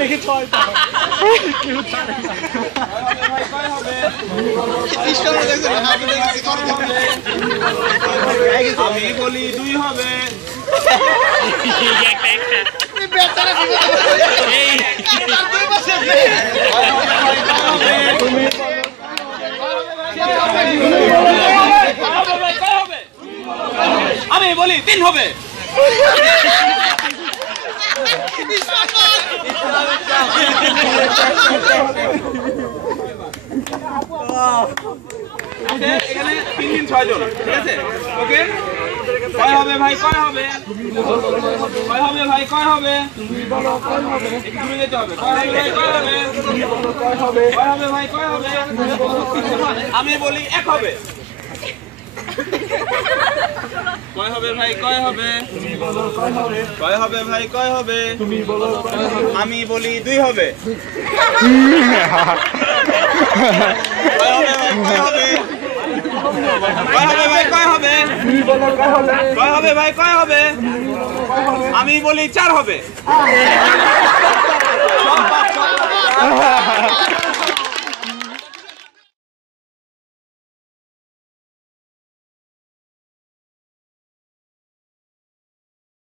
দেখি ছয় আমি বলি 2 হবে। আমি বলি 3 হবে। এখানে 3 দিন 6 জন, ঠিক আছে? ওকে, কয় হবে ভাই, কয় হবে? কয় হবে ভাই, কয় হবে? একটু দূরে যেতে হবে। কয় হবে ভাই, কয় হবে? কয় হবে ভাই, কয় হবে? আমি বলি 1 হবে। কয় হবে ভাই, কয় হবে? কয় হবে ভাই, কয় হবে? আমি বলি 2 হবে। কয় হবে ভাই, কয় হবে? কয় হবে ভাই, কয় হবে? কয় হবে ভাই, কয় হবে? আমি বলি 4 হবে।